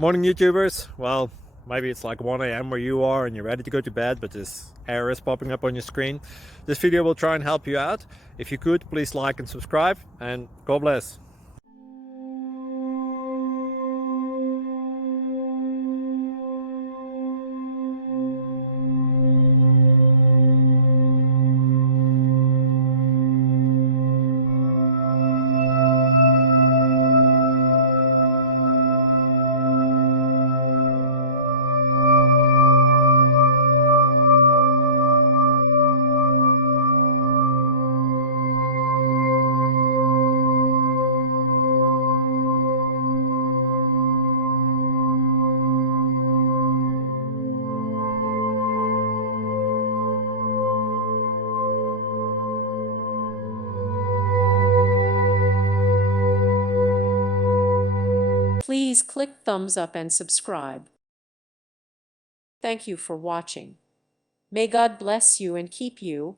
Morning YouTubers. Well, maybe it's like 1 a.m. where you are and you're ready to go to bed, but this error is popping up on your screen. This video will try and help you out. If you could, please like and subscribe, and God bless. Please click thumbs up and subscribe. Thank you for watching. May God bless you and keep you.